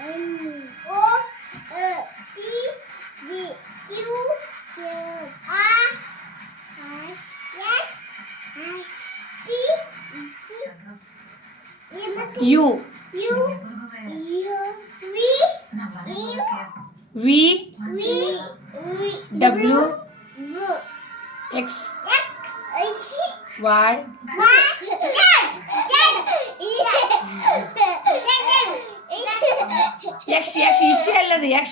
N O P Q Q R S T U V W X Y X X ಅಲ್ಲದು X